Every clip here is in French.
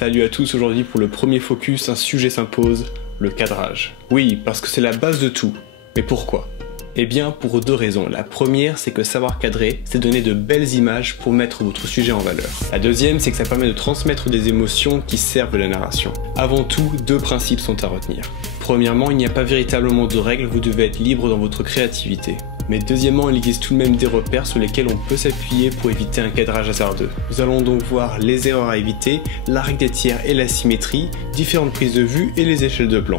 Salut à tous, aujourd'hui pour le premier focus, un sujet s'impose, le cadrage. Oui, parce que c'est la base de tout. Mais pourquoi ? Eh bien pour deux raisons. La première, c'est que savoir cadrer, c'est donner de belles images pour mettre votre sujet en valeur. La deuxième, c'est que ça permet de transmettre des émotions qui servent de la narration. Avant tout, deux principes sont à retenir. Premièrement, il n'y a pas véritablement de règles, vous devez être libre dans votre créativité. Mais deuxièmement, il existe tout de même des repères sur lesquels on peut s'appuyer pour éviter un cadrage hasardeux. Nous allons donc voir les erreurs à éviter, la règle des tiers et la symétrie, différentes prises de vue et les échelles de plan.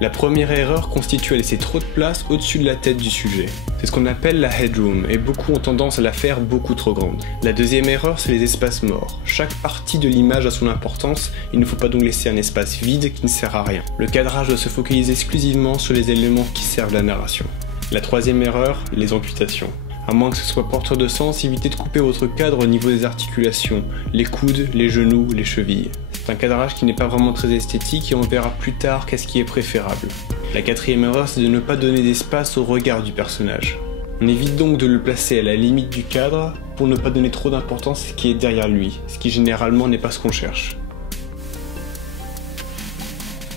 La première erreur constitue à laisser trop de place au-dessus de la tête du sujet. C'est ce qu'on appelle la headroom, et beaucoup ont tendance à la faire beaucoup trop grande. La deuxième erreur, c'est les espaces morts. Chaque partie de l'image a son importance, il ne faut pas donc laisser un espace vide qui ne sert à rien. Le cadrage doit se focaliser exclusivement sur les éléments qui servent la narration. La troisième erreur, les amputations. À moins que ce soit porteur de sens, évitez de couper votre cadre au niveau des articulations, les coudes, les genoux, les chevilles. C'est un cadrage qui n'est pas vraiment très esthétique et on verra plus tard qu'est-ce qui est préférable. La quatrième erreur, c'est de ne pas donner d'espace au regard du personnage. On évite donc de le placer à la limite du cadre pour ne pas donner trop d'importance à ce qui est derrière lui, ce qui généralement n'est pas ce qu'on cherche.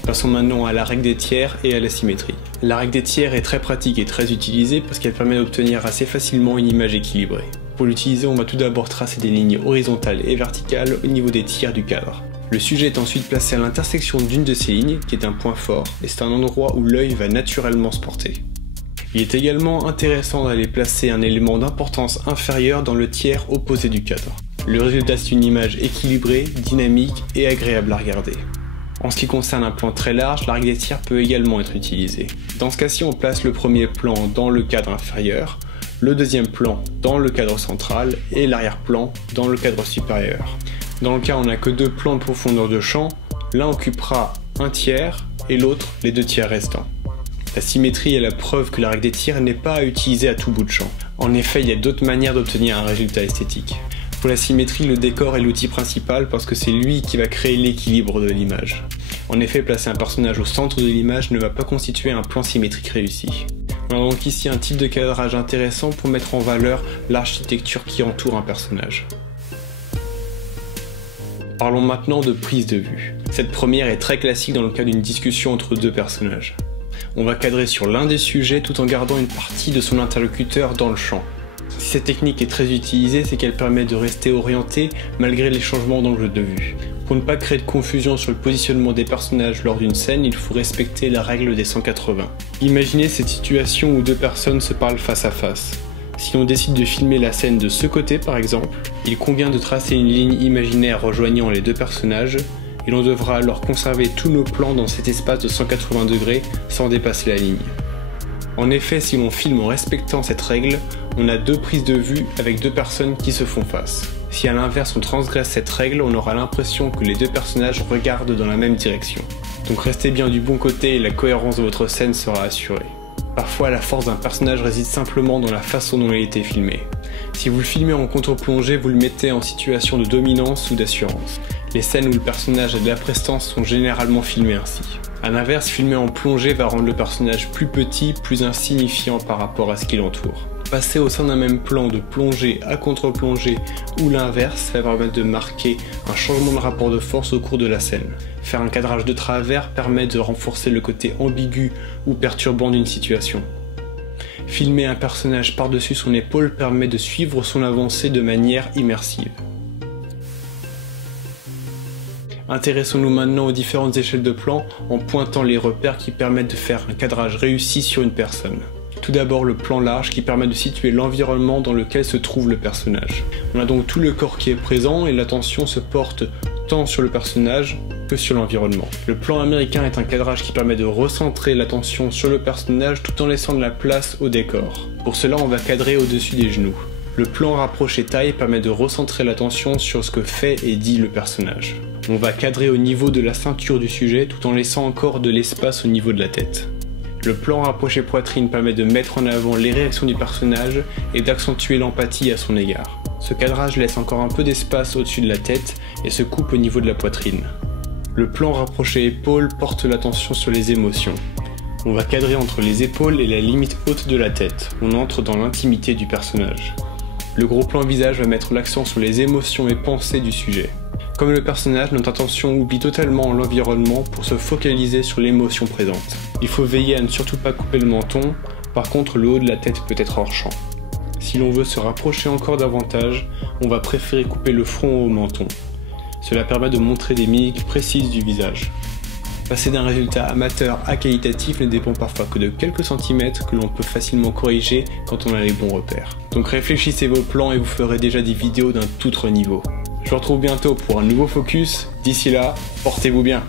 Passons maintenant à la règle des tiers et à la symétrie. La règle des tiers est très pratique et très utilisée parce qu'elle permet d'obtenir assez facilement une image équilibrée. Pour l'utiliser, on va tout d'abord tracer des lignes horizontales et verticales au niveau des tiers du cadre. Le sujet est ensuite placé à l'intersection d'une de ces lignes, qui est un point fort, et c'est un endroit où l'œil va naturellement se porter. Il est également intéressant d'aller placer un élément d'importance inférieure dans le tiers opposé du cadre. Le résultat, c'est une image équilibrée, dynamique et agréable à regarder. En ce qui concerne un plan très large, la règle des tiers peut également être utilisée. Dans ce cas-ci, on place le premier plan dans le cadre inférieur, le deuxième plan dans le cadre central et l'arrière-plan dans le cadre supérieur. Dans le cas où on n'a que deux plans de profondeur de champ, l'un occupera un tiers et l'autre les deux tiers restants. La symétrie est la preuve que la règle des tiers n'est pas à utiliser à tout bout de champ. En effet, il y a d'autres manières d'obtenir un résultat esthétique. Pour la symétrie, le décor est l'outil principal parce que c'est lui qui va créer l'équilibre de l'image. En effet, placer un personnage au centre de l'image ne va pas constituer un plan symétrique réussi. On a donc ici un type de cadrage intéressant pour mettre en valeur l'architecture qui entoure un personnage. Parlons maintenant de prise de vue. Cette première est très classique dans le cas d'une discussion entre deux personnages. On va cadrer sur l'un des sujets tout en gardant une partie de son interlocuteur dans le champ. Si cette technique est très utilisée, c'est qu'elle permet de rester orienté malgré les changements d'angle de vue. Pour ne pas créer de confusion sur le positionnement des personnages lors d'une scène, il faut respecter la règle des 180. Imaginez cette situation où deux personnes se parlent face à face. Si on décide de filmer la scène de ce côté par exemple, il convient de tracer une ligne imaginaire rejoignant les deux personnages et l'on devra alors conserver tous nos plans dans cet espace de 180 degrés sans dépasser la ligne. En effet, si l'on filme en respectant cette règle, on a deux prises de vue avec deux personnes qui se font face. Si à l'inverse on transgresse cette règle, on aura l'impression que les deux personnages regardent dans la même direction. Donc restez bien du bon côté et la cohérence de votre scène sera assurée. Parfois, la force d'un personnage réside simplement dans la façon dont il a été filmé. Si vous le filmez en contre-plongée, vous le mettez en situation de dominance ou d'assurance. Les scènes où le personnage a de la prestance sont généralement filmées ainsi. A l'inverse, filmer en plongée va rendre le personnage plus petit, plus insignifiant par rapport à ce qui l'entoure. Passer au sein d'un même plan de plongée à contre-plongée ou l'inverse va permettre de marquer un changement de rapport de force au cours de la scène. Faire un cadrage de travers permet de renforcer le côté ambigu ou perturbant d'une situation. Filmer un personnage par-dessus son épaule permet de suivre son avancée de manière immersive. Intéressons-nous maintenant aux différentes échelles de plan en pointant les repères qui permettent de faire un cadrage réussi sur une personne. Tout d'abord le plan large qui permet de situer l'environnement dans lequel se trouve le personnage. On a donc tout le corps qui est présent et l'attention se porte tant sur le personnage que sur l'environnement. Le plan américain est un cadrage qui permet de recentrer l'attention sur le personnage tout en laissant de la place au décor. Pour cela, on va cadrer au-dessus des genoux. Le plan rapproché taille permet de recentrer l'attention sur ce que fait et dit le personnage. On va cadrer au niveau de la ceinture du sujet tout en laissant encore de l'espace au niveau de la tête. Le plan rapproché poitrine permet de mettre en avant les réactions du personnage et d'accentuer l'empathie à son égard. Ce cadrage laisse encore un peu d'espace au-dessus de la tête et se coupe au niveau de la poitrine. Le plan rapproché épaule porte l'attention sur les émotions. On va cadrer entre les épaules et la limite haute de la tête. On entre dans l'intimité du personnage. Le gros plan visage va mettre l'accent sur les émotions et pensées du sujet. Comme le personnage, notre attention oublie totalement l'environnement pour se focaliser sur l'émotion présente. Il faut veiller à ne surtout pas couper le menton, par contre le haut de la tête peut être hors champ. Si l'on veut se rapprocher encore davantage, on va préférer couper le front au menton. Cela permet de montrer des mimiques précises du visage. Passer d'un résultat amateur à qualitatif ne dépend parfois que de quelques centimètres que l'on peut facilement corriger quand on a les bons repères. Donc réfléchissez vos plans et vous ferez déjà des vidéos d'un tout autre niveau. Je vous retrouve bientôt pour un nouveau focus. D'ici là, portez-vous bien.